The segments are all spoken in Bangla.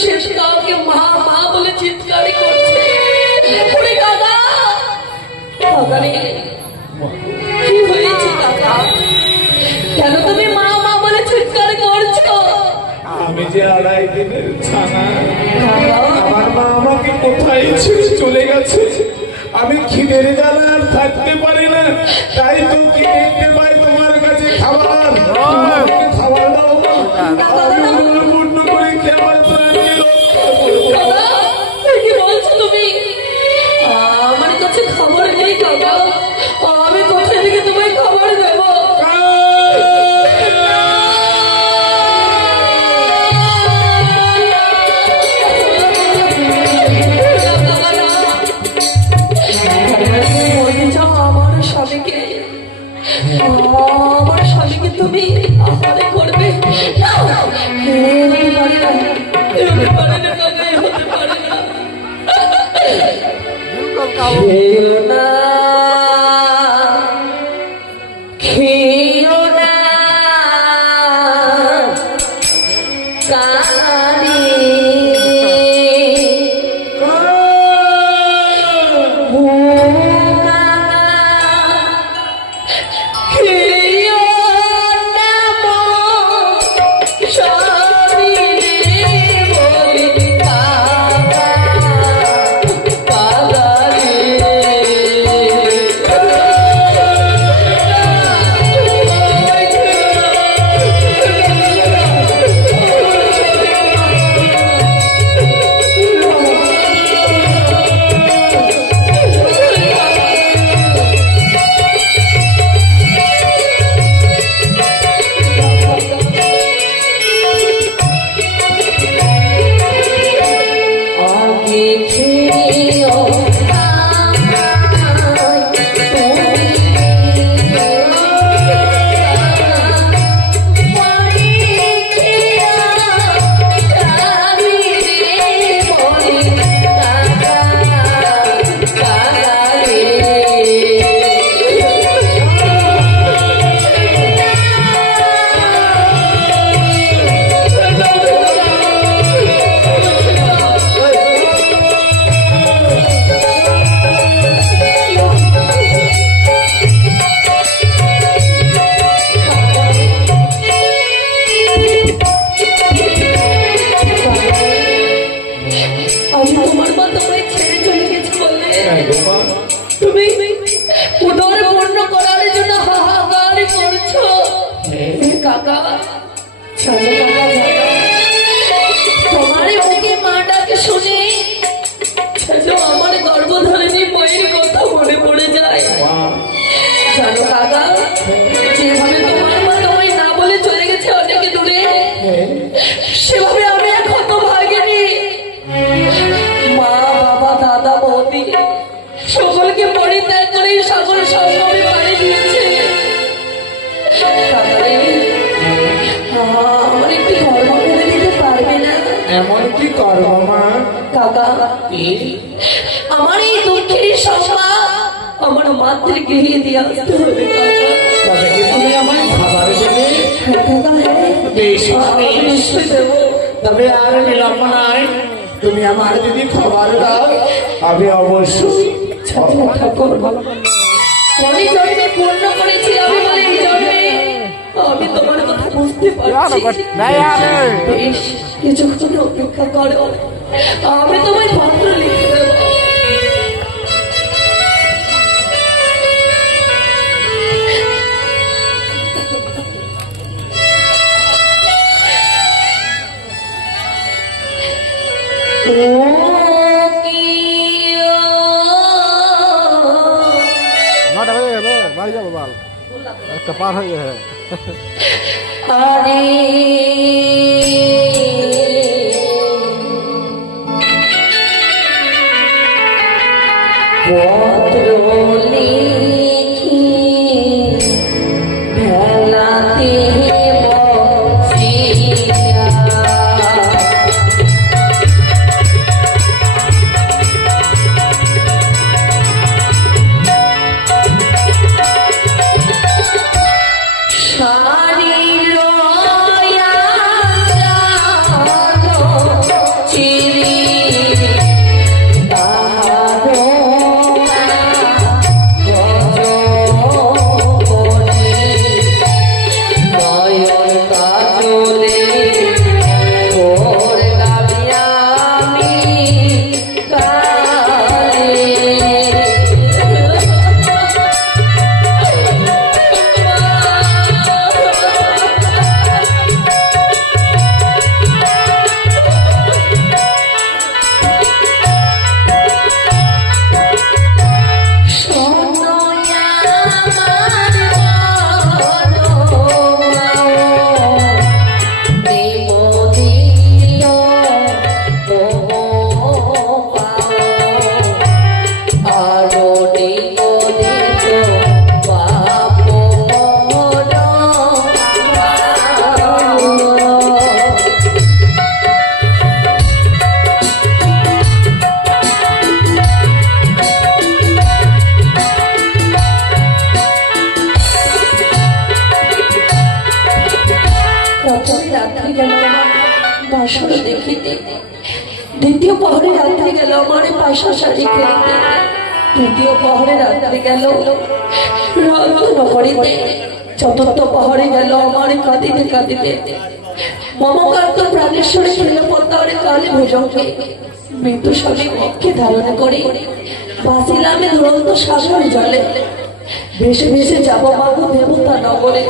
সে কাউকে মা মা বলে চিৎকারই করছে। ওরে দাদা, দাদা রে, কি হয়েছে দাদা? কেন তুমি মা মা বলে চিৎকার করছো? আমি যে 2.5 দিনের ছানা, আমার মা আমাকে কোথায় ছেড়ে চলে গেছে। আমি খিদের জ্বালা আর থাকতে পারি না, তাই তো কি দেখতে পাই তোমার কাছে খাবার। খাবার দাও মা, আমি পূর্ণ করে খেয়ে কি বলছো তুমি? আমার কাছে খবর নেই দাদা, আমি কোথা থেকে তোমায় খবর দেবো? আমার স্বামীকে তুমি আহারে করবে? খেয়েও না আমার এই দুঃখের সংবাদ আমার মাতৃগৃহে দিয়ে আসতে হবে। তুমি আমায় খাবার দেবে? তবে আর বিলম্ব নাই, তুমি আমার যদি খাবার দাও আমি অবশ্যই আমি জন্মে পূর্ণ করেছি আমি বলে এই জন্মে আমি তোমার কথা বুঝতে পারছি। বেশ কিছুক্ষণ অপেক্ষা করো, আমি তোমায় পত্র লিখে দেবো। বাড়ি যাবো বাল, একটা পার হয়ে গেছে। আরে পত্র লিখি ভেলাতে শাড়ির দর্শন দেখিতে। দ্বিতীয় পহরে রাত্রি গেল আমার পাশা শাড়ি খেলিতে। তৃতীয় পহরে রাত্রি গেল রন্ধন করিতে। চতুর্থ পহরে গেল আমার কাঁদিতে কাঁদিতে। মমকান্ত প্রাণেশ্বরে খেল পদ্মারে কালে ভুজঙ্গে। মৃত্যু স্বামী মুখে ধারণ করে বাঁচিলামে দুরন্ত সাগর জলে। ভেসে ভেসে যাব মাগো দেবতা নগরে।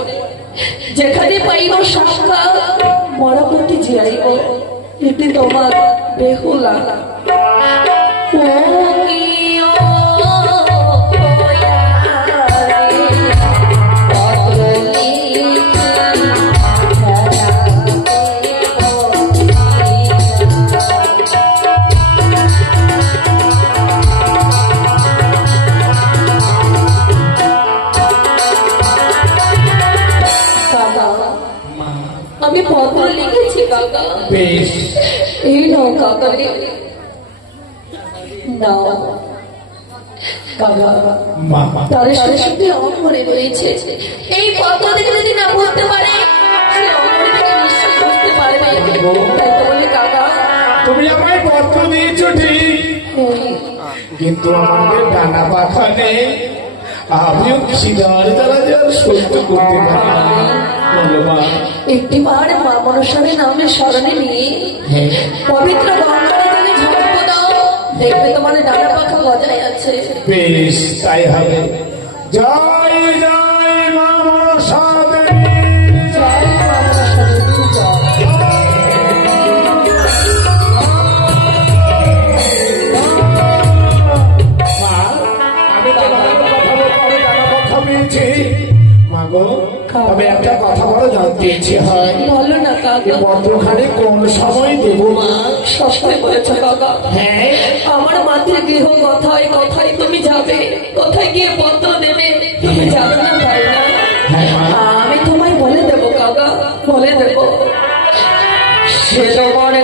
যেখানে পাইব শাখা মরাপতি জিয়াইব। এটি তোমার বেহুলা। আমি পত্র লিখেছি কাকা। বেশ, এই নাও কাকা, নাও কাকা। মা তার সাথে অমরে রয়েছে। এই পত্র দেখে যদি না বলতে পারে সে অমরে থেকে নিশ্চয় বুঝতে পারবে। তাই তো বলি কাকা, তুমি আমায় পত্র দিয়েছ ঠিক, কিন্তু আমাদের ডানা পাখা নেই। আমিও খিদার জ্বালা জ্বালা সহ্য করতে পারি না। বলো মা। একটিবার মা মনসারের নামে স্মরণে নিয়ে পবিত্র গঙ্গার জলে ঝাঁপ দাও, দেখবে তোমার ডানা পাখা বজায় আছে। বেশ, তাই হবে। জয় জয় মা মনসা দেবী। জয় মা মনসারের পূজা। মা, আমি তোমার কথা পেয়েছি। মাগো, তবে একটা কথা বড় জানতে ইচ্ছে হয়। বলো না কাকা। পত্রখানি কোন সময় দেব মা? সবসময় বলেছ কাকা। হ্যাঁ, আমার মাতৃগৃহ কথায় কথায় তুমি যাবে, কোথায় গিয়ে পত্র দেবে তুমি জানো না, তাই না? আমি তোমায় বলে দেবো কাকা, বলে দেবো। সে তোমার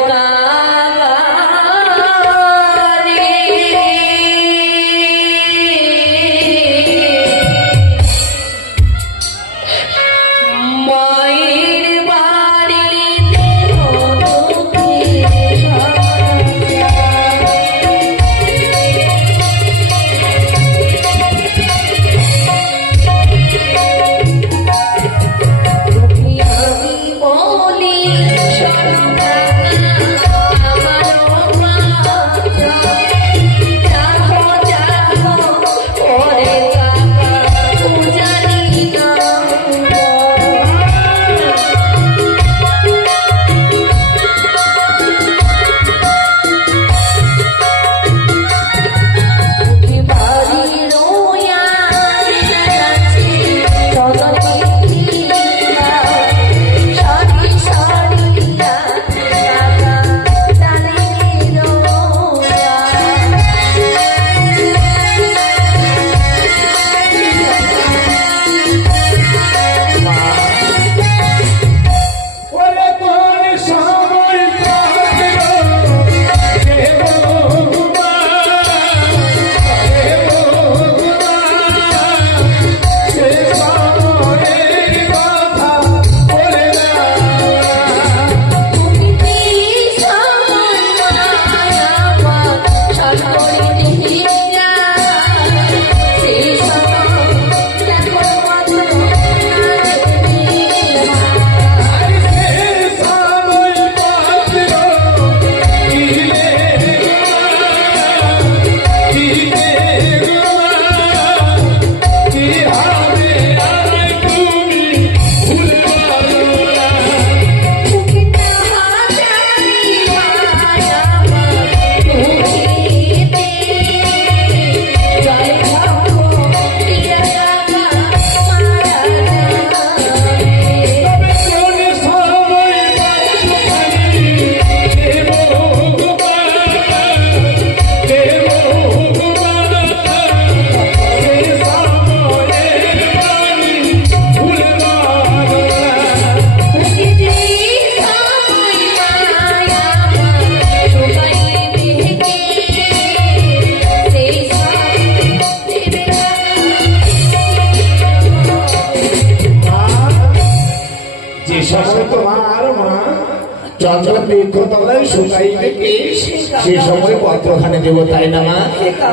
চঞ্চল বৃক্ষতলায় শুকাইবে কেশ, সে সময় পত্রখানে দেবো, তাই না মা?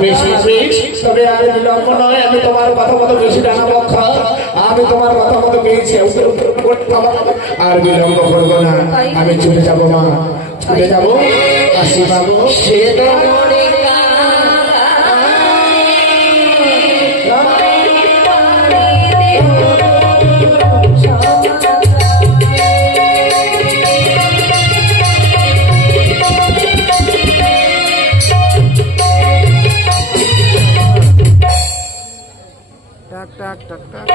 বেশি বেশ, তবে আর বিলম্ব নয়, আমি তোমার কথা মতো বেশি ডানা বক্ষা, আমি তোমার কথা মতো পেয়েছি, আর বিলম্ব করবো না, আমি চলে যাবো মা, চলে যাবো। আসি বাবু, সে তো মনে টাক টাক টাক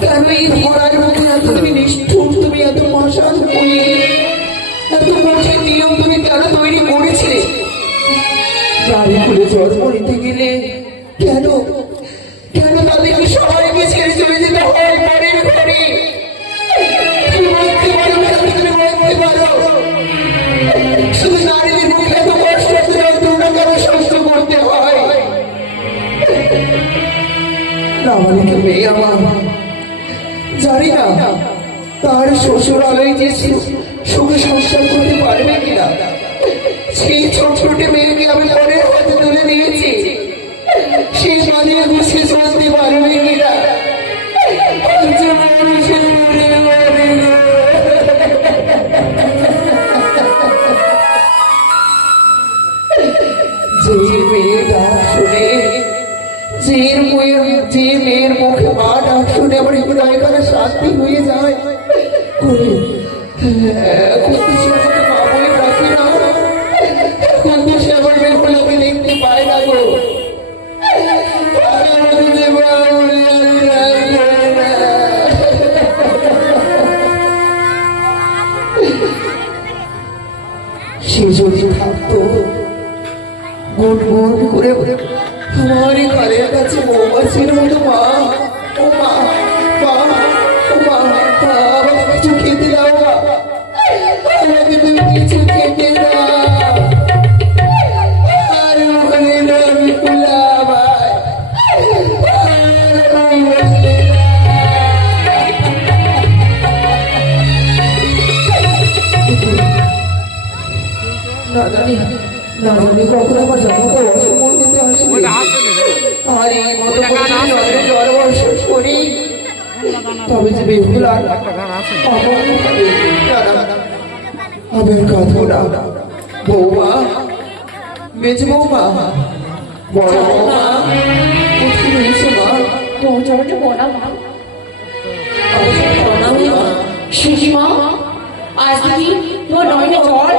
কেন এই ধরার মধ্যে এত তুমি নিষ্ঠুর, তুমি এত মশাল হয়ে এত কঠিন নিয়ম তুমি কেন তৈরি করেছিলে? নারী করে জন্ম নিতে গেলে কেন কেন তাদেরকে সবাইকে ছেড়ে চলে যেতে হয় বাড়ির ঘরে? তুমি বলতে পারো না, তুমি বলতে পারো শুধু নারীদের মুখে এত কষ্ট যন্ত্রণা কেন সহ্য করতে হয়? নাবালিকা মেয়ে আমার, জানি না তার শ্বশুরালয়ে যে সুখে সংসার করতে পারবে কিনা। সেই ছোট মেয়েকে আমি পরের হাতে তুলে নিয়েছি, সেই মানিয়ে গুছিয়ে চলতে পারবে কিনা। যে মেয়ে ডাক শুনে, যে মেয়ের মুখে মা ডাক শুনে আমার হৃদয় করে শান্তি হয়ে যায়, কিন্তু সে আমাকে মা বলে ডাকে না, কিন্তু সে আমার মেয়েগুলোকে দেখতে পায় না গো। সে যদি থাকতো গুন গুন করে আমারই ঘরের কাছে বৌমা ছিল, তো মা, ও মা, মা, ও মা, আমাকে কিছু খেতে দাও, আমাকে তুমি কিছু খেতে দাও, আর ওখানে আমি কুলাবাই, না জানি না জানি কখন আমার জামাকে অসম্মান করতে আসবে, আর এই মতো জ্বর বর্ষ করি, তবে যে বেহুল আর আমি কাঁদবো না। বৌমা, মেজ বৌমা, বড় বৌমা, কোথায় রয়েছে মা? তোমার চরণে প্রণাম মা। শিশিমা, আজ দেখি তোমার নয়নে জল,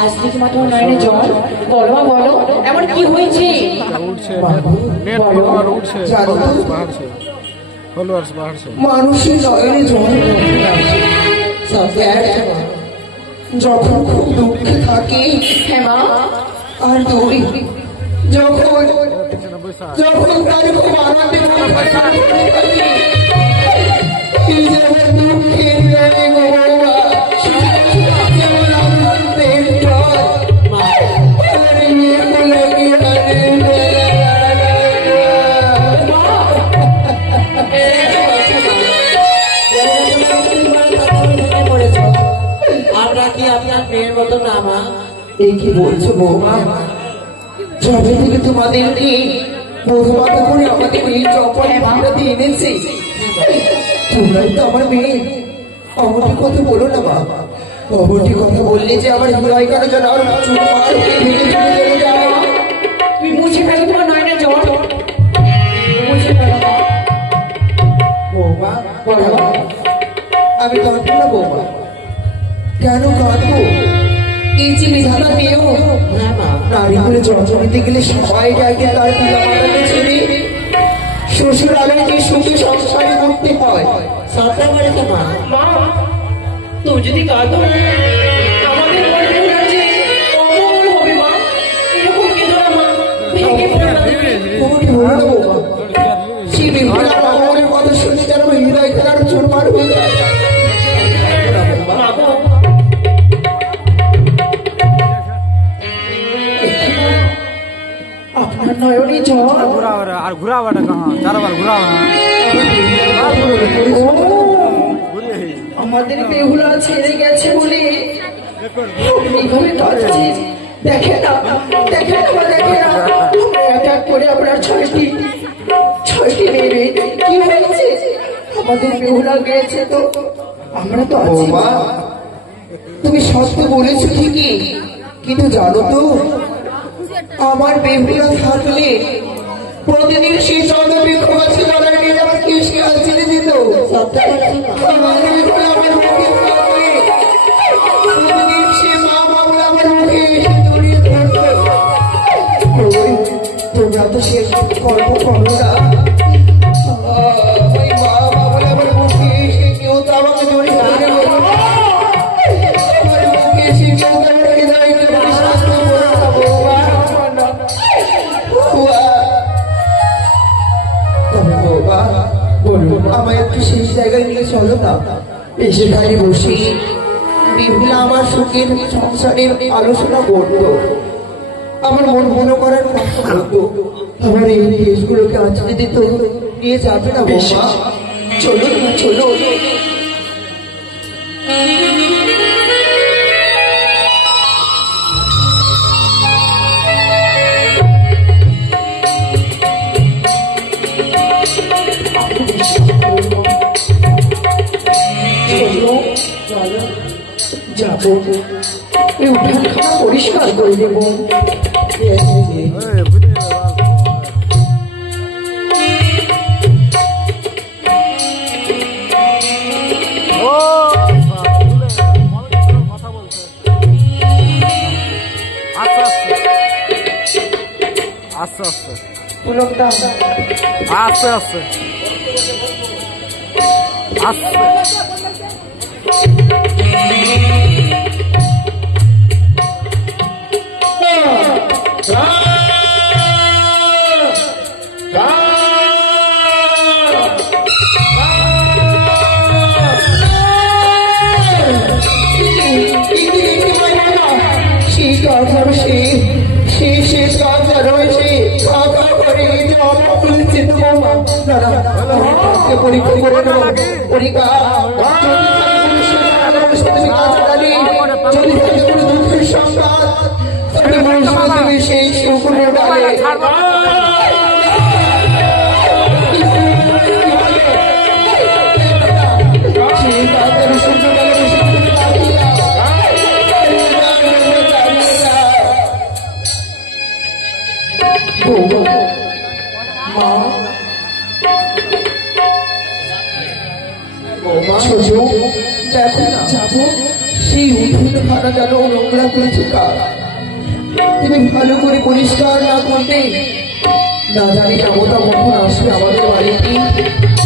আজ দেখি মা তোমার নয়নে জল, বলো মা বলো, এমন কি হয়েছে? মানুষের নয়নে জল যখন খুব দুঃখে থাকে, হ্যাঁ মা, আর দৌড়ি যখন যখন তার খুব আনন্দে দুঃখের যেমন আনন্দের আমরা কি আপনার মেয়ের মতো না মা? এই কি বলছো বৌমা? যবে থেকে তোমাদেরকে বধুমাতা করে আমাদের এই চপলে ভাড়াতে এনেছি, তোমরাই তো আমার মেয়ে। অমরটি কথা বলো না মা, অমরটি কথা বললে যে আমার হৃদয় কেন যেন আর চুরমার হয়ে ভেঙে চলে যায়। তুমি মুছে ফেলো তোমার নয়নের জল, মুছে ফেলো মা। বৌমা বলো, আমি কাঁদবো না বৌমা, কেন কাঁদবো? এই যে বিধাতা মেয়েও নারী করে জন্ম নিতে গেলে সবাইকে তার পিতা মাতাকে ছেড়ে শ্বশুর আলোয় যে সুখে সংসারে করতে হয়, কাঁদতে পারে তো মা। মা তুমি যদি কাঁদো আমাদের পরিবার যে অমঙ্গল হবে মা। এরকম কেঁদো না মা, ভেঙে পড়ো না। তোমাকে বলে দেবো মা, সেই বিভুলার অমরের কথা শুনে যেন হৃদয় থেকে আরো চুরমার হয়ে যায়। মা গো, আপনার নয়নে জল। घुरा और घुरा बेटा कहाँ 4 बार घुरा আমাদের বেহুলা ছেড়ে গেছে বলে এইভাবে কাঁদছে। দেখে না দেখে না বা দেখে না, এক এক করে আপনার ছয়টি মেয়ে কি হয়েছে? আমাদের বেহুলা গেছে তো আমরা তো আছি। তুমি সত্য বলেছো ঠিকই, কিন্তু জানো তো আমার বেহুলা থাকলে প্রতিদিন সেই চন্দ্র বৃক্ষ গাছে লড়াই নিয়ে আমার কেশকে ছেড়ে দিত। আমার বেহুলা আমার মুখে থাকলে প্রতিদিন সে মা বাবুরা আমার মুখে এসে জড়িয়ে ধরত। তোমরা তো সে কর্ম করো না। ওই মা বাবুরা আমার মুখে এসে কেউ তো আমাকে জড়িয়ে ধরে আমার মুখে এসে কেউ তো আমার হৃদয়কে বিশ্বাস করো না বৌমা। আমায় একটু শেষ জায়গায় নিয়ে চলো না। সেখানে বসে বিভুলা আমার সুখের সংসারের আলোচনা করতো, আমার মন মনে করার কষ্ট করতো, আমার এই দেশগুলোকে আঁচড়ে দিত। নিয়ে যাবে না বৌমা? চলো না চলো। যাবো, এই উঠানখানা পরিষ্কার করে দেবো। আস্তে আস্তে পুলকদা আস্তে আস্তে আস্তে পরীক্ষা করে নেব। পরীক্ষা যদি কোনো দুঃখের সংবাদ সেই শুকুরে ডালে দেখো না যাবো, সেই উঠোন খানা যেন নোংরা করেছে কারা। তুমি ভালো করে পরিষ্কার না করবে, না জানি কেমনটা কখন আসবে আমাদের বাড়িতে।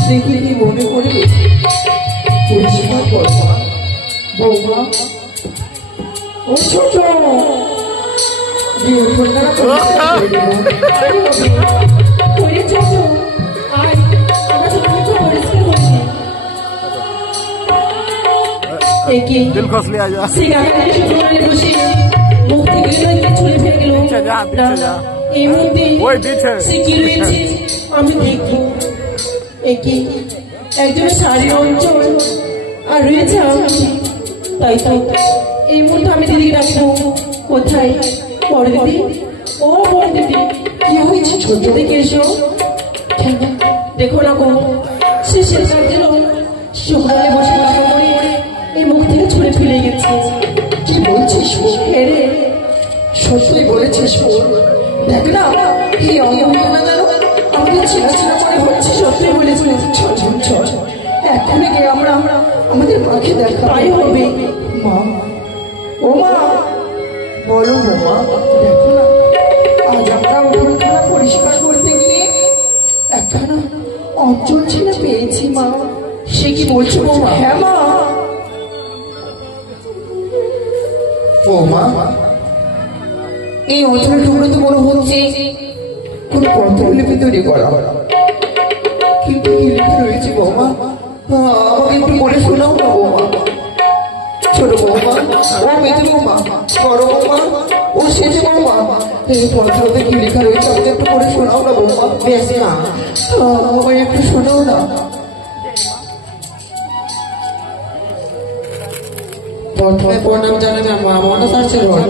দেখি কি মনে করে পরিষ্কার করবা বৌমা। ও ছোট যে উঠোনটা পরিষ্কার করে দেবো। दिल खोस लिया जा আমি দেখবো একজন শাড়ি অঞ্চল আর রয়েছে আমি। তাই তো এই মুহূর্তে আমি দিদি রাখবো। কোথায় বড় দিদি? ও বড় দিদি, কি হয়েছে? ছোট দিকে এসো। দেখো না গো, সে কাজের সকালে বসে কাকা করে এর মুখ থেকে ছুঁড়ে ফেলে গেছে। কি বলছিস? রে সত্যই বলেছিস? দেখ না এই অঙ্গনা যেন আমাদের ছেঁড়া ছেঁড়া মনে হচ্ছে। সত্যি বলেছিস? চল এখনই গিয়ে আমরা আমাদের মাকে দেখা হবে। মা, ও মা, বলো মা। দেখো না আজ আমরা উঠোনখানা পরিষ্কার করতে গিয়ে একখানা অঞ্চল ছেলে পেয়েছি মা। সে কি বলছো বৌমা? হ্যাঁ মা। বৌমা, এই অঞ্চলের টুকরো তো মনে হচ্ছে কোন পত্রলিপি তৈরি করা, কিন্তু কি লিখে রয়েছে বৌমা? আমাকে একটু পড়ে শোনাও না বৌমা। ছোট বৌমা, ও মেজে বৌমা, বড় বৌমা, ও শেষে বৌমা, এই পত্রতে কি লেখা রয়েছে আমাকে একটু পড়ে শোনাও না বৌমা। বেশ না, আমায় একটু শোনাও না। প্রথমে প্রণাম জানাবে মা মনসার ঘর,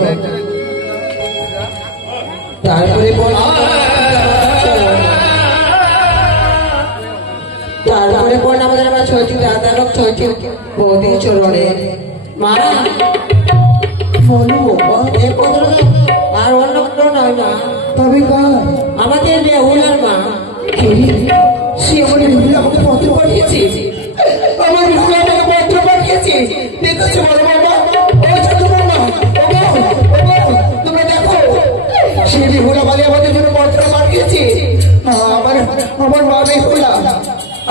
তারপরে প্রণাম জানাবে ছয়টি দাদারক ছয়টি বৌদি চরণে। মা বলো এ পত্র আর অন্য কেউ নয় মা, তবে আমাদের বেহুলার মা। সে আমাদের বেহুলা আমাকে পত্র পাঠিয়েছে, আমার বেহুলা আমাকে পত্র পাঠিয়েছে। দেখেছো বড় বাবা, ও ছোট বাবা, তোমরা দেখো, সে বেহুলা বলে আমাদের জন্য পত্র পাঠিয়েছে। আমার মা বেহুলা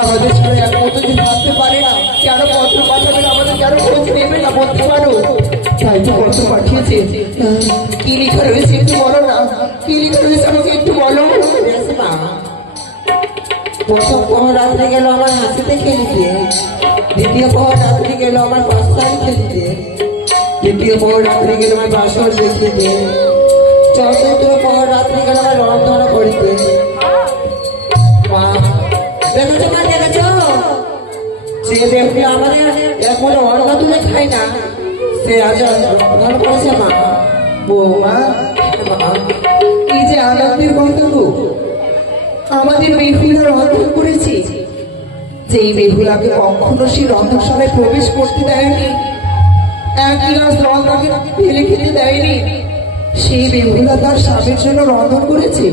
আমাদের ছেলে এক মতো দিন ভাবতে পারে না, কেন পত্র পাঠাবে না, আমাদের কেন খোঁজ নেবে না বলতে পারো, তাই তো পত্র পাঠিয়েছে। কি লেখা রয়েছে একটু বলো না, কি লেখা রয়েছে আমাকে একটু বলো। প্রথম প্রহর রাত্রে গেল আমার হাসিতে খেলিতে, দ্বিতীয় প্রহর রাত্রে গেল আমার বাসায় খেলিতে, তৃতীয় প্রহর রাত্রে গেল আমার বাসর দেখিতে, চতুর্থ প্রহর রাত্রে গেল আমার রন্ধনা করিতে। মা দেখেছো মা, দেখেছো সে দেখলে আমাদের এখন অর্ঘ তুলে খাই না, সে আজ রন্ধন করেছে। মা বৌমা, কি যে আনন্দের কথা গো, আমাদের বেহুলা রন্ধন করেছে, যেই বেহুলাকে কখনো সে রন্ধনশালায় প্রবেশ করতে দেয়নি, এক গ্লাস জল তাকে ফেলে খেতে দেয়নি, সেই বেহুলা তার স্বামীর জন্য রন্ধন করেছে।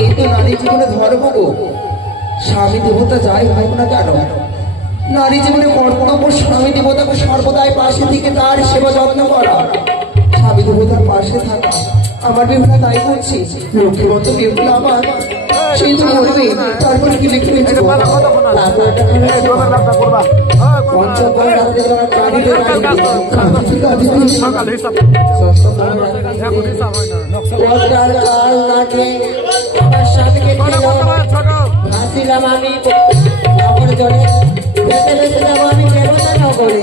এই তো নারী জীবনে ধর্ম গো। স্বামী দেবতা যাই হোক না কেন, নারী জীবনে কর্তব্য স্বামী দেবতাকে সর্বদাই পাশে থেকে তার সেবা যত্ন করা, স্বামী দেবতার পাশে থাকা। আমার বেহুলা তাই করছি, লক্ষ্মীবন্ত বেহুলা আমার, সেই তো করবে। তারপরে কি লিখে রয়েছে? হাসিলাম আমি জলে বেঁচে বেঁচে যাবো আমি দেবতা নগরে।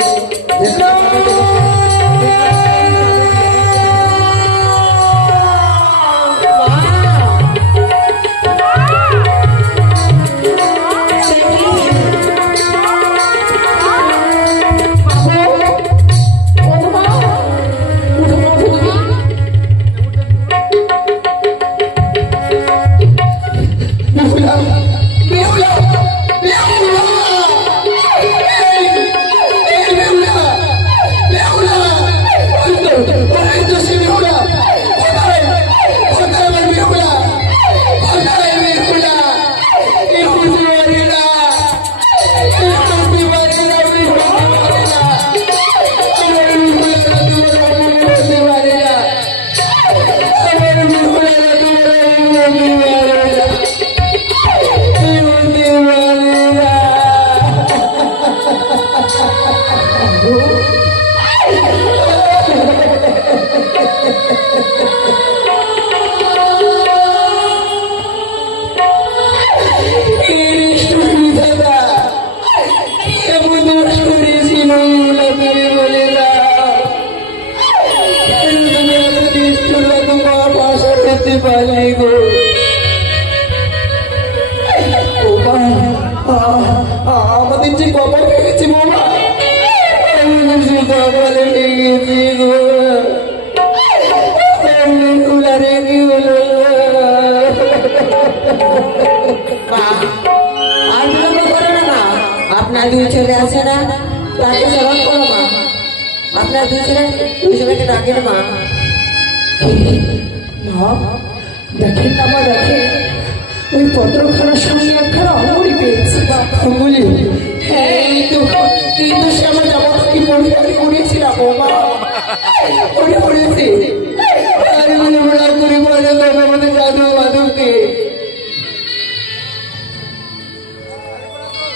আমাদের যে বাবা গেছে বাবা, আপনার দুই ছেলে আছে না, তাকে স্মরণ করো মা। আপনার দুই ছেলে দুইজনকে ডাকেন মা। দেখেন না মা, দেখেন ওই পত্রখানার সঙ্গে একখানা আঙুলি পেয়েছি। আঙুলি? হ্যাঁ, কিন্তু সে আমার জামাটাকে পরিষ্কার করেছিলাম মা, মনে পড়েছে। আমাদের জাদু বাদুকে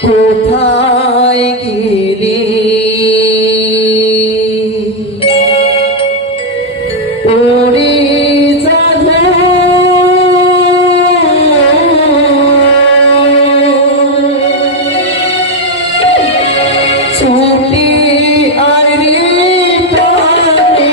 কোথায় গেলি ওরে জানো ছুটি আরে প্রাণে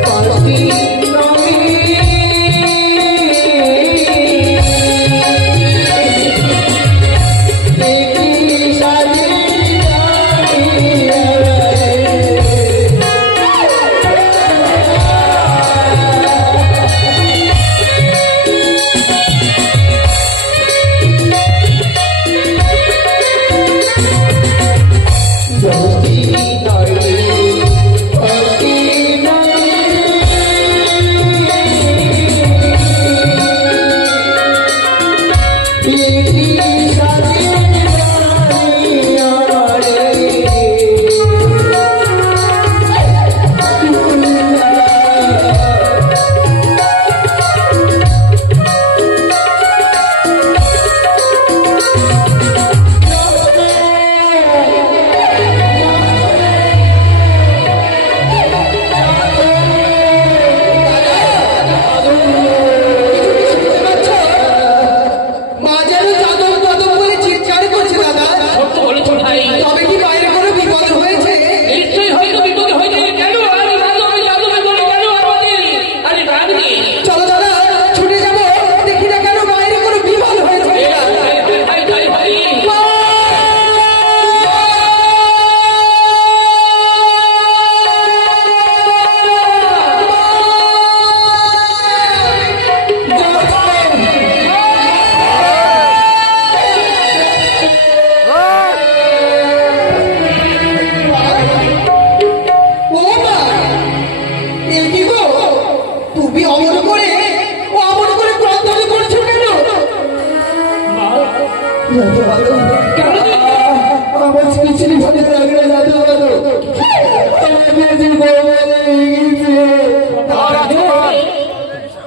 মাধবী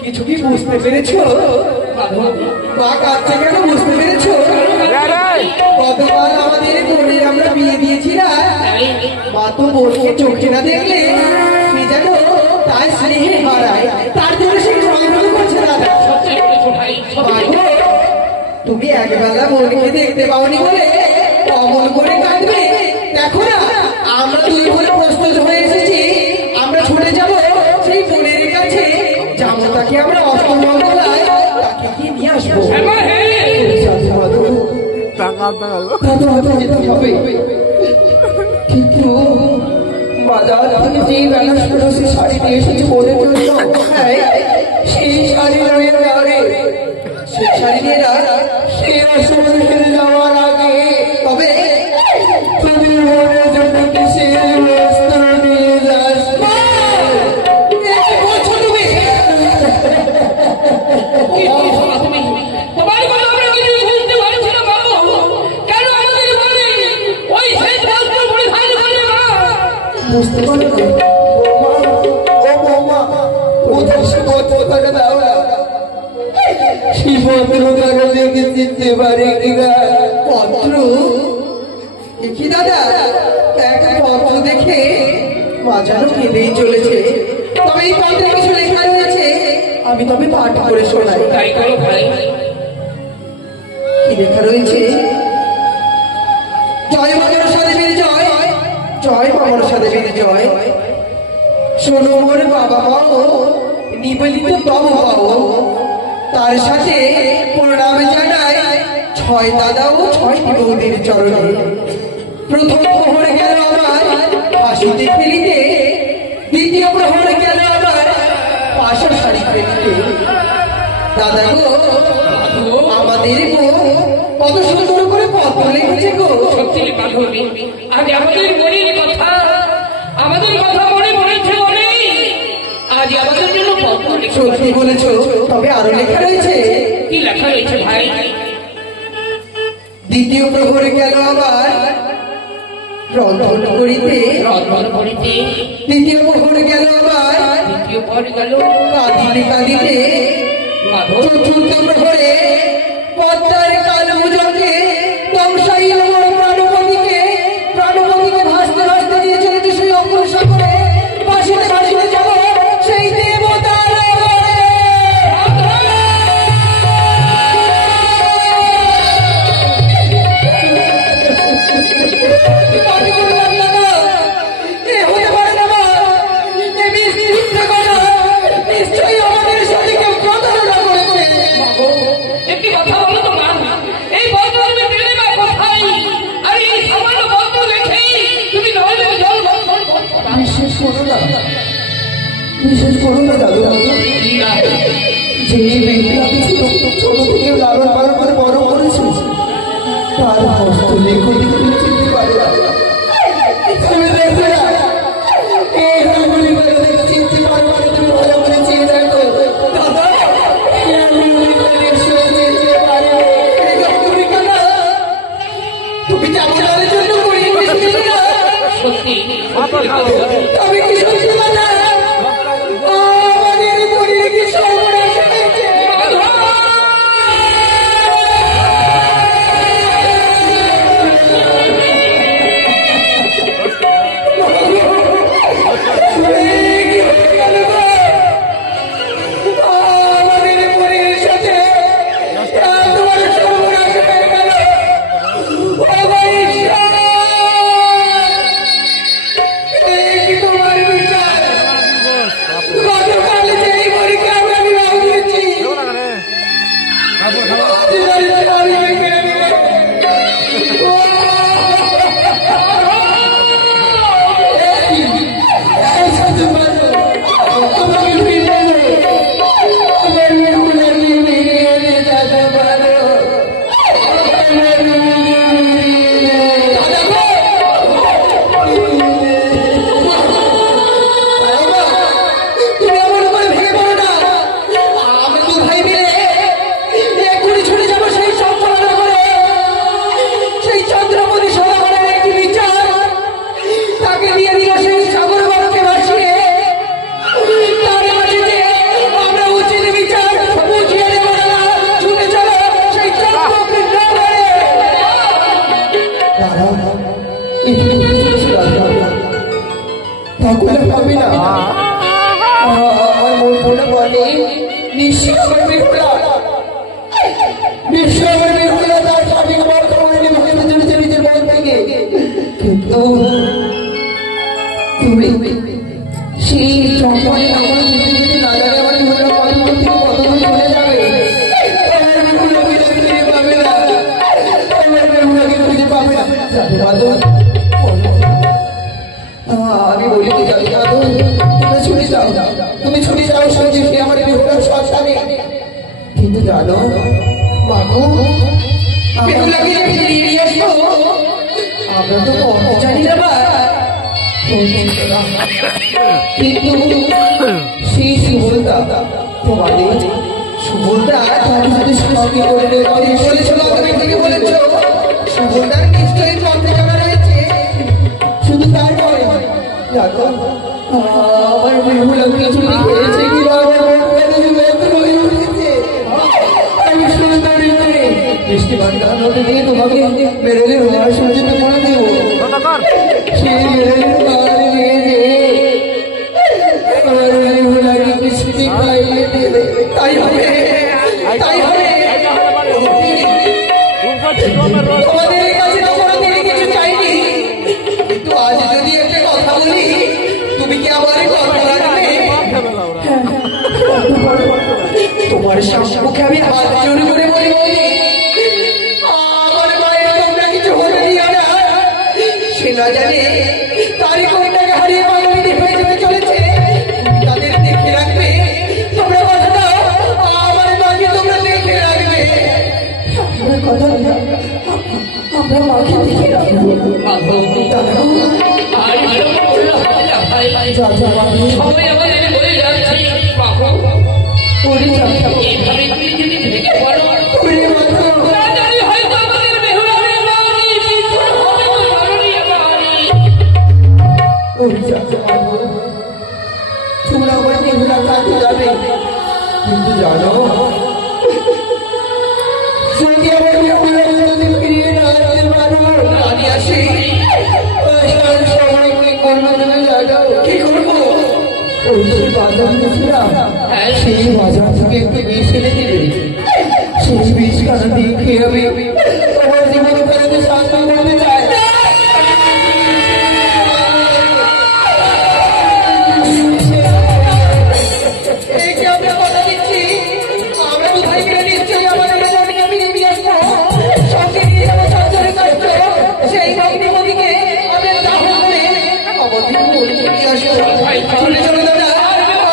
কিছু কি বুঝতে পেরেছো? মা কাঁদছে কেন বুঝতে পেরেছো? গতকাল আমাদের বোনের আমরা বিয়ে দিয়েছি না, মা তো বোনকে চোখে না দেখলে সে যেন তার স্নেহে হারায়, তার জন্য সে সংগ্রাম করছে না। তুমি একবেলা বোনকে দেখতে পাওনি বলে অমল করে কাঁদবে? দেখো না, আমরা দুই বোন প্রস্তুত হয়ে এসেছি, আমরা ছুটে যাব সেই বোনের কাছে, যাবো তাকে আমরা অষ্টমঙ্গলায় তাকে কি নিয়ে আসবো। কিন্তু বাজার থেকে যে বেলা সে শাড়ি নিয়ে এসেছে বোনের জন্য, সেই শাড়ি রয়ে যাবে, সেই শাড়ি নিয়ে সে আসলে ফিরে যাওয়ার আগে তবে তুমি বোনের জন্য কিসের বস্ত্র নিয়ে যাস? বুঝতে পারো কোথায় সে পত্রটা দাও না, সেই পত্র কাগজে চিনতে পারি কিনা? পত্র কি দাদা? এক পত্র দেখে মা যেন কেঁদেই চলেছে। তবে এই পত্রে কিছু লেখা রয়েছে, আমি তবে পাঠ করে শোনাই। কি লেখা রয়েছে? জয় মনসা দেবীর জয়, জয় মনসা দেবীর জয়। শোনো মোর বাবা মাও, নিবেদিত তব পাও, তার সাথে প্রণাম জানাই ছয় দাদা ও ছয়টি বৌদির চরণে। প্রথম প্রহর গেল আমার হাসিতে খেলিতে, দ্বিতীয় প্রহর গেল আমার পাশা শাড়ি ফেলিতে। দাদা গো, আমাদের গো কত সুন্দর করে পত্র লিখেছে গো। সত্যি বান্ধবী, আজ আমাদের মনের কথা, আমাদের কথা মনে পড়েছে অনেক, আজ আমাদের জন্য পত্র লিখেছে। সত্যি বলেছ, তবে আরো লেখা রয়েছে। কি লেখা রয়েছে ভাই? দ্বিতীয় প্রহরে গেল আবার রন্ধন করিতে, রন্ধন করিতে। তৃতীয় প্রহরে গেল আবার দ্বিতীয় পর গেল কাঁদিতে কাঁদিতে। চতুর্থ প্রহরে পদ্মার কালমুজকে তমসাইল মোর প্রাণপতিকে, প্রাণপতিকে ভাসতে ভাসতে দিয়ে চলেছে সেই অকুল সাগরে। ভাসিতে ভাসিতে যাব সেই দেবতার নিশ্চয়ই আমাদের সাথে কেউ প্রতারণা করেছে। একটি কথা বলো তো মা, এই পত্র তুমি পেলে না কোথায়? আর এই সামান্য পত্র লেখেই তুমি নইলে জল বন্ধন করছো। বিশ্বাস করো না, বিশ্বাস করো না দাদু, যে মেয়েটা কিছু ছোট থেকে লালন পালন করে বড় করেছে, তার হস্ত লেখো চিনতে পারে না। তুমি দেখো না, এই আঙুলি করে দেখে চিনতে পারবো না, তুমি ভালো করে চিনে দেখো দাদা, এই আঙুলি করে নিশ্চয়ই চিনতে পারবে। তুমি কেন, তুমি চামড়ার জন্য করিয়ে দিয়েছিলে না? সত্যি তবে কি সত্যি কথা? আমাদের পরিয়ে কি সর্বনাশ হয়েছে? আমাদের পরিয়ের সাথে এত বড় সর্বনাশ হয়ে গেল। ও ভাই, তোমার বিচার বিহুলা বিশ্বের বিহুলা তার স্বামী বর্তমানে মুখে চলেছে নিজের মন থেকে, কিন্তু তুমি সেই সম্পর্কে আমার যেতে যেতে না জানে আমার বিহুলা কত দূর চলে যাবে। আমি বলি তো জানি না, তুমি ছুটি যাও সঙ্গে আমার বিহুলার শ্মশানে, কিন্তু জানো মাগো বিহুলাকে ফিরিয়ে নিয়ে আসো, আমরা তো জানি না বা, কিন্তু সেই সুবলদা তোমাদের সুবলদা তার সাথে সঙ্গে করে বলেছিল, তুমি থেকে বলেছ সুবলদার নিশ্চয়ই পথে জানা রয়েছে। শুধু তার নয় জানো আমার বিহুলা কিছু লিখেছে কি আমি সুন্দর বৃষ্টি বান্ধা নদী দিয়ে তোমাকে মেরেলে হওয়ার সূর্যত করে দেব, সেই মেরেলে তাই হবে তাই হবে। তোমাদের কাছে তো কোনোদিন কিছু চাইনি, কিন্তু আজ যদি একটা কথা বলি তুমি কি আমার কথা রাখবে? তোমার সম্মুখে আমি হাত জোড়ে জোড়ে বলি আমার মায়ের তোমরা কিছু হতে দিও না, সে না জানে তারই কন্যাকে হারিয়ে মানবী হয়ে যেতে চলেছে, তাদের দেখে রাখবে। তোমরা কথা দাও আমার মাকে তোমরা দেখে রাখবে, আমার কথা আমরা মাকে দেখে রাখবো। সবাই আমাদের বলে যাচ্ছে বাবু এইভাবে তুমি যদি ভেঙে পড়ো তাড়াতাড়ি হয়তো আমাদের বেহুলাদের বাড়ি বিছুন হবে তো ধরণী বাড়ি। তোমরা আমার বেহুলা কাছে যাবে, কিন্তু জানো যদি আমার বেহুলা যদি ফিরিয়ে না আসতে পারো আমি আসি সবাই কি করবো তুমি জানো? কি করবো? ওই যে বাজার গেছিলাম, সেই বাজার থেকে একটু বিষ এনে দিলে, সেই বিষ খানা দিয়ে খেয়ে আমি আমার জীবনে ফেরাতে শাস্তি করতে চাই। আমরা কথা দিচ্ছি আমরা দু ভাই মিলে নিশ্চয়ই আমাদের আমি নিয়ে আসবো, সঙ্গে নিয়ে যাবো সঞ্চরের কাছে, সেই ভগ্নি মোদীকে আমাদের দাহ করে আমাদের নিয়ে আসবো। চলে যাবে না,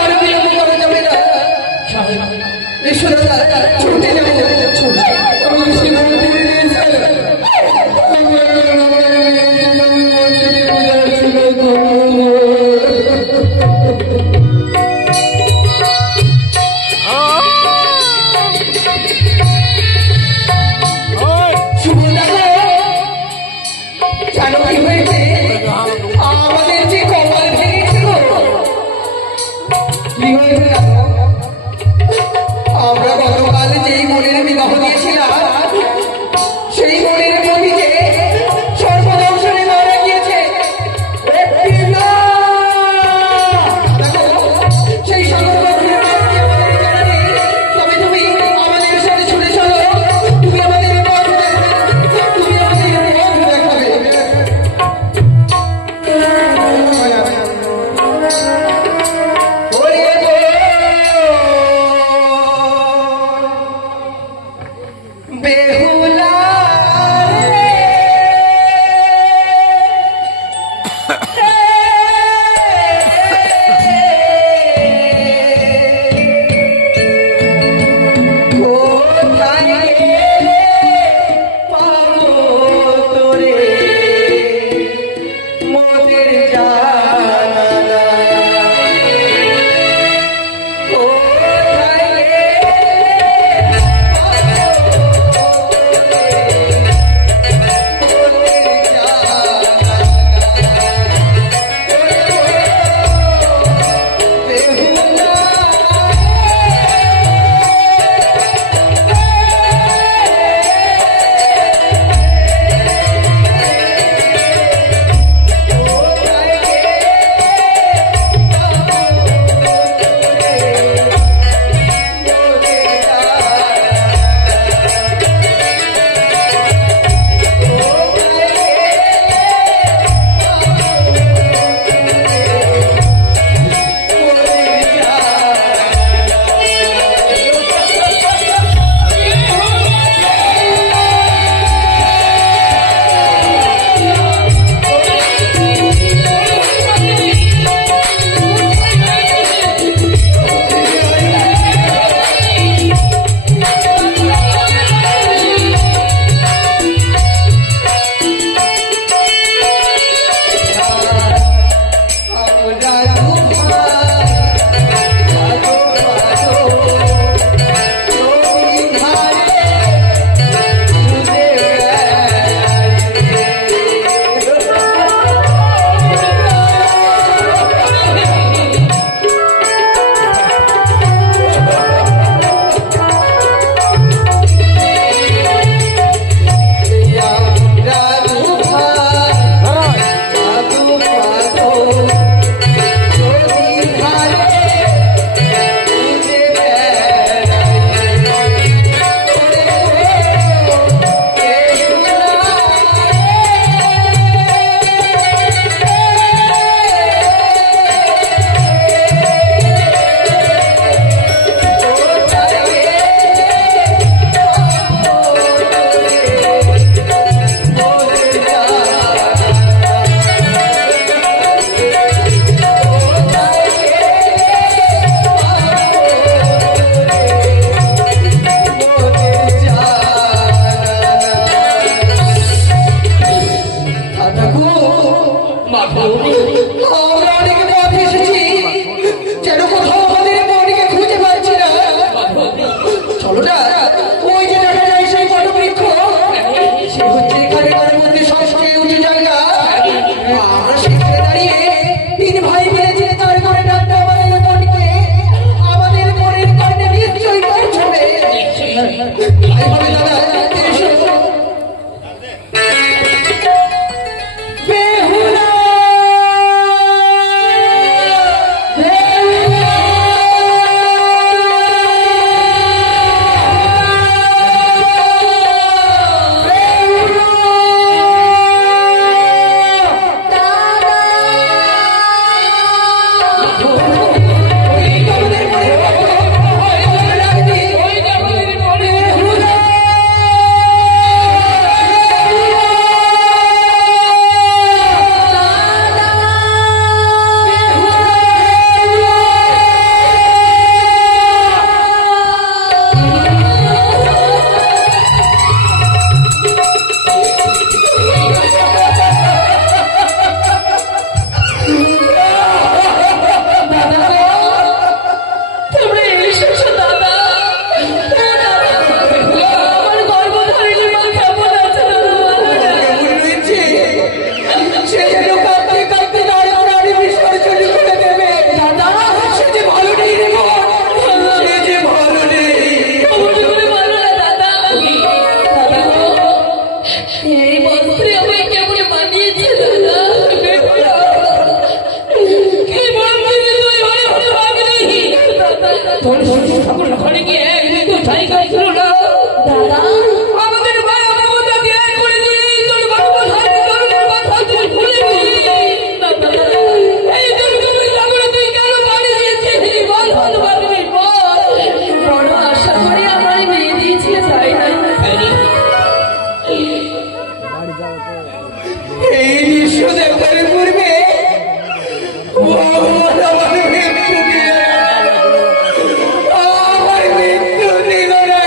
আর বিলম্ব করা যাবে না, ঈশ্বরতা ছুটে যাবে আমাদের যে কপাল ভেঙেছিল কি হয়েছে আমরা গতকাল যেই মনের চলো না, ওই যে দেখা যায় সেই বটবৃক্ষ, সে হচ্ছে এখানে মধ্যে সবচেয়ে উঁচু জায়গা। আমরা সেখানে দাঁড়িয়ে তিন ভাই মিলে যে তার করে ডাকতে আমাদের মনকে, আমাদের মনের কারণে নিশ্চয়ই পৌঁছবে। ভাই বলে দাদা এসো। বেহুলা আমার মৃত্যু দিল না।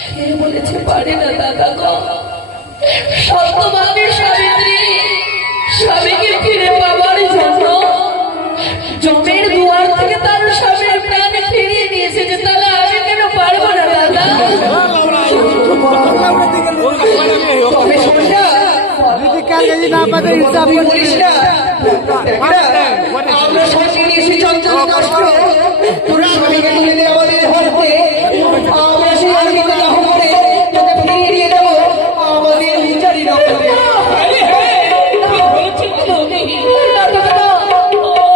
কে বলেছে পারে না দাদা গো? সত্যবাদী সাবিত্রী স্বামীকে ফিরে পাবার জন্য জমের দুয়ার থেকে তার স্বামীর প্রাণ ফিরিয়ে নিয়ে এসেছে, তাহলে আমি কেন পারবো না দাদা? তবে শোন না, তুই বলিস না, আমরা সঙ্গে নিয়ে এসে চঞ্চল দাস তোর স্বামীকে তুলে দে আমাদের হাতে, আমরা সেই আর্মিকে দাহ করে তোকে ফিরিয়ে দিয়ে দেবো আমাদের বিচারি রক্তে।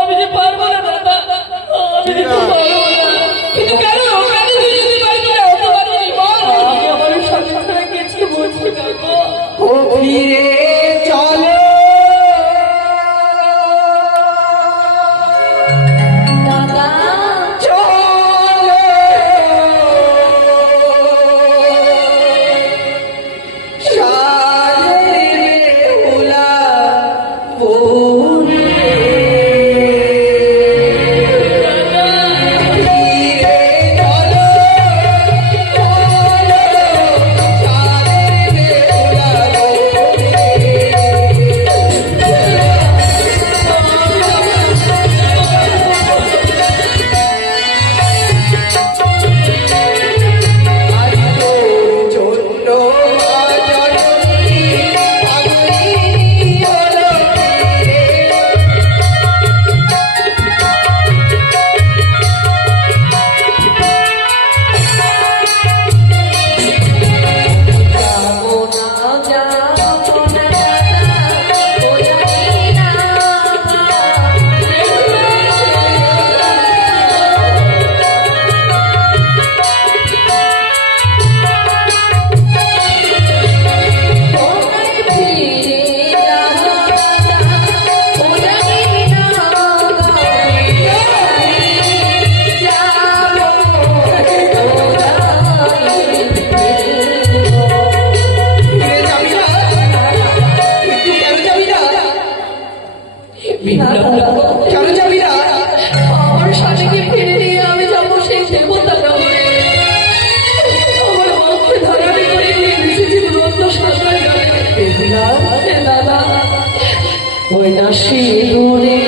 আমি যে পারবো না দাদা, আমি যে পারবো না। কিন্তু কেন কেন তুই যদি পারবি না হতে পারবি বল। আমি আমার স্বামী ছাড়া কিছু বুঝি না গো। ও ফিরে চলো দাদা চলো সারে ওলা বলে ফিরে চলো সারে ওলা কেন যাবি না? আমার স্বামীকে ফিরে নিয়ে আমি যাবো সেই দেবতা নগরে। আমার মনকে ধারণে করে নিয়ে এসেছি দুরন্ত সাগর গানে। দাদা ওই না সিঁদুরে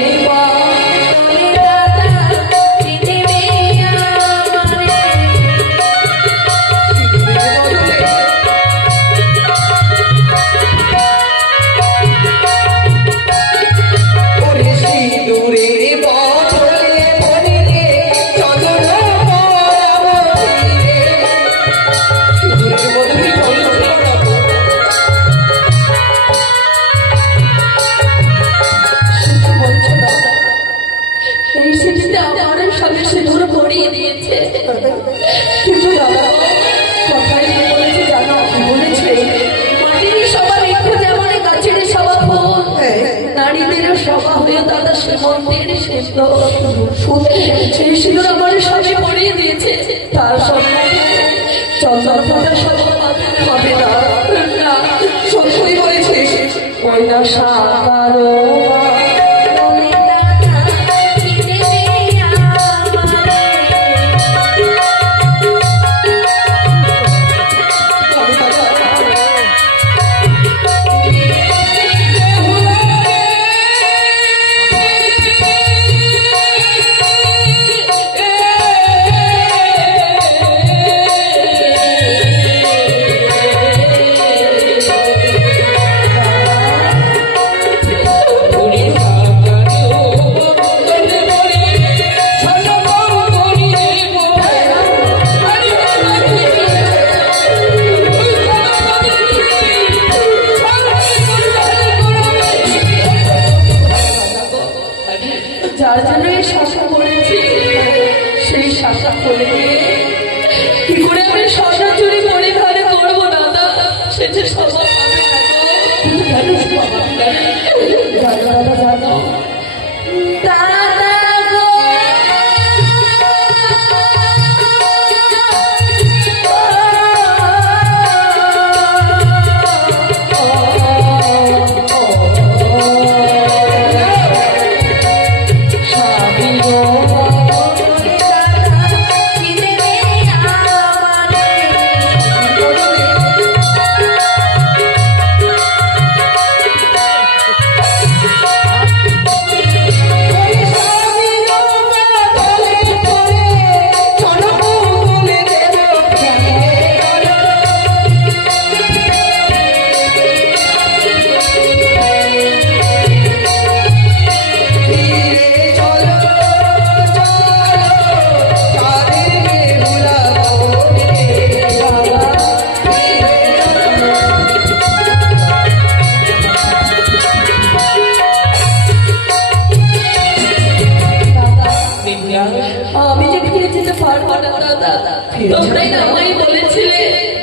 এই সিটিতে আমার স্বামী সিঁদুর ভরিয়ে দিয়েছে। কিন্তু দাদা কথাই কি বলেছে জানো? কি বলেছে? মাটির সভা বৃক্ষ যেমন গাছের সভা ফুল, নারীদের সভা হয়ে দাদা শ্রীমন্তের সিদ্ধ সেই সিঁদুর আমার স্বামী ভরিয়ে দিয়েছে। তার সঙ্গে চন্দন পাতা সভা হবে না। না, সত্যই বলেছিস। ওই না সাকারো পুরি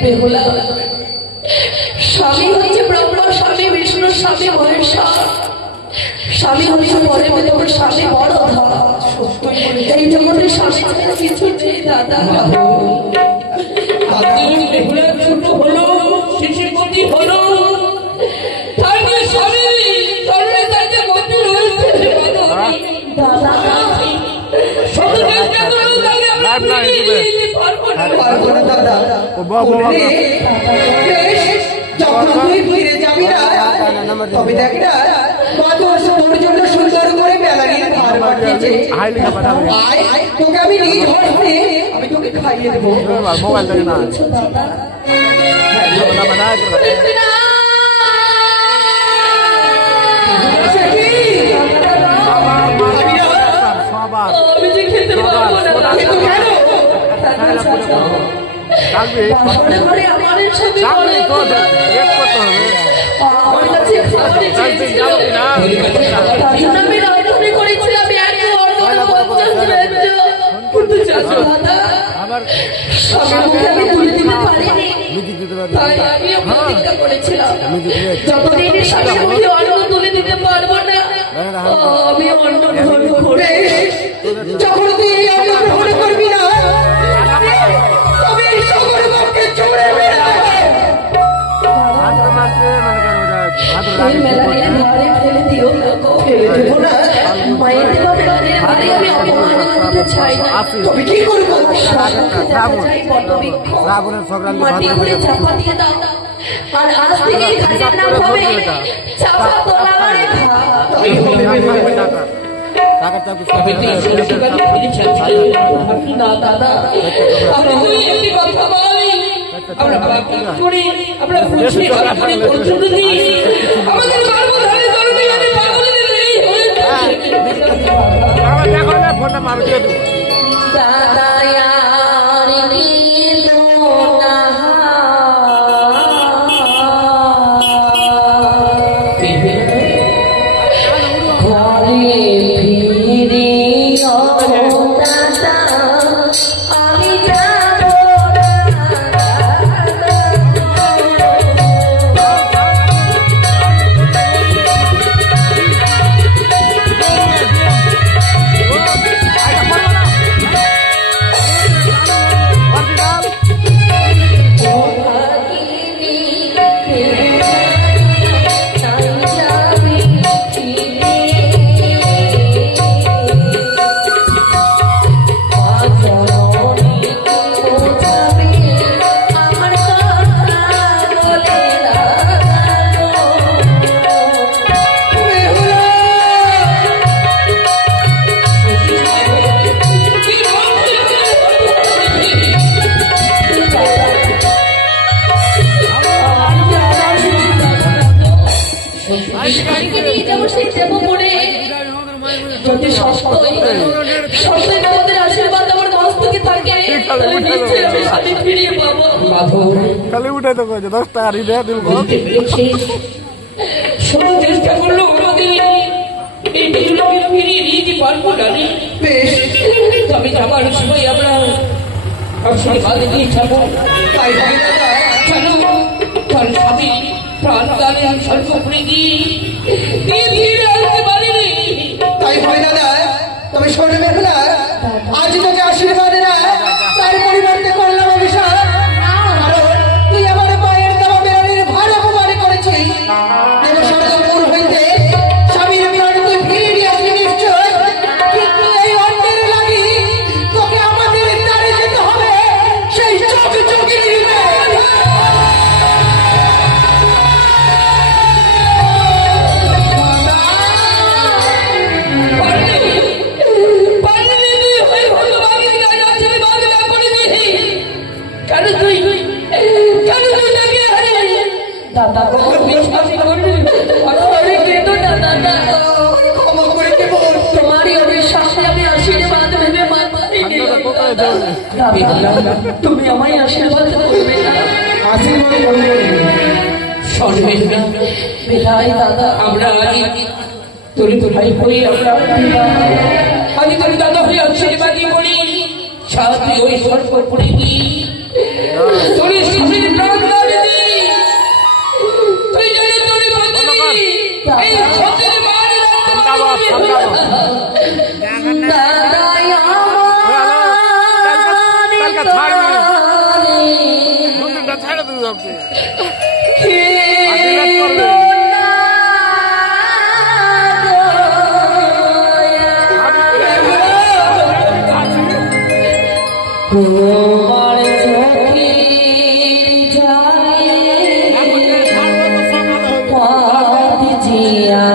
বেহুলা, স্বামী হচ্ছে ব্রহ্মা, স্বামী বিষ্ণু, স্বামী মহেশ্বর, স্বামী হচ্ছে পরে তোমার স্বামী বড় ধর। এই জগতে স্বামী কিছু নেই দাদা। বেহুলা ছোট হলো, শিশুপতি হলো, তারপরে স্বামী চরণে তাইতে বন্ধু রয়েছে দাদা শুধু চেষ্টা করো, তাহলে আমরা পারবো না। পারবো না দাদা। ওরে, বেশ, যখন তুই ফিরে যাবি না, তবে দেখ না, মা তোর জন্য সুন্দর করে মেলানির ভার পাঠিয়েছে। আয়, তোকে আমি নিজ হস্তে আমি তোকে খাইয়ে দেবো। মোবাইল থেকে না সবার আমি যে খেতে পারবো না। কিন্তু কেন? থাকবে ঘরে আমাদের সাথে থাকবে তো এক করতে হবে আমার কাছে খাবারই চেয়েছে। তার জন্য আমি রাজধানী করেছিলাম একশো অর্ধেক 50 রাজ্য। কিন্তু চাচা দাদা, আমার স্বামীকে আমি তুলে দিতে পারিনি, নিজে দিতে পারবে তাই আমিও প্রতিজ্ঞা করেছিলাম যতদিন স্বামীর মুখে অন্ন তুলে দিতে পারবো না, আমি অন্ন গ্রহণ করবো। বেশ, যখন তুই এই অন্ন গ্রহণ করবি না, তবে এই সকল লোককে ছুঁড়ে মেরে দেবে। ভাদ্র মাসে মনে করো এই মেলানির ঘরে ফেলে দিও না গো। ফেলে দেবো না, মায়ের দেওয়া প্রাণের ঘরে আমি অপমান করতে চাই না। তবে কি করবো? স্বামীকে দেখা চাই বটবৃক্ষ, শ্রাবণের সংক্রান্তি মাটি করে চাপা দিয়ে দাও। আর আজ থেকে ঘাটের নাম হবে চাপা তোলাগারে ঘাট। টাকা টাকা চাকু না দাদা, আমরা দুই একটি কথা বলি, আমরা বাকি করি, আমরা বুঝি আপনি পর্যন্ত দিই, আমাদের গর্ভধারী করবে আমি পাগলের নেই হয়েছে। আমার দেখো না ফোনটা মারো দিয়ে দেবো দাদা আর নিলো না ঘরে ফিরিও দাদা, আমি যাবো যদি সস্তায় আমাদের আশীর্বাদ আমার মস্তকে থাকে, তাহলে নিশ্চয়ই আমি স্বামী ফিরিয়ে পাবো। খালি উঠে তো কয়েছে 10 টাকা রিদে দিব সব চেষ্টা করলো আমাদের এই মেয়েগুলোকে ফিরিয়ে নিতে পারবো না রে। বেশ, তবে যাবার সময় আমরা আশীর্বাদ দিয়ে যাবো। তাই হবে দাদা। চলো, তার স্বামী প্রাণদানে সর্বোপরি দিয়ে ফিরে আসতে পারিনি। তাই হয় দাদা। তবে শোনে বেহুলা, আজ তোকে আশীর্বাদ না, তার পরিবর্তে করলাম অভিশাপ। কারণ তুই আমার মায়ের দেওয়া মেলানির ভার অপমান করেছিস। দেব স্বর্গপুর হইতে স্বামীর প্রাণ তুই ফিরিয়ে নিয়ে আসবি নিশ্চয়, কিন্তু এই অন্যের লাগি তোকে আমাদের দ্বারে যেতে হবে সেই চোখ চোখে নিতে। দাদা বিশ্বাস করবে, আরে কেঁদো না দাদা, ক্ষমা করে দেব। তোমারই অবিশ্বাসে আমি আশীর্বাদ ভেবে মানছি। দাদা, তুমি আমায় আশীর্বাদ করবে না? আশীর্বাদ করবো। শোনবেন না, বিদায় দাদা। আমরা আগে তোর ভাই হয়ে আমরা আগে তোর দাদা হয়ে আশীর্বাদই করি। সাথে ওই সর্বোপরি তোর স্বামীর দিবি আপনি তোমার চোখের জালে জিয়া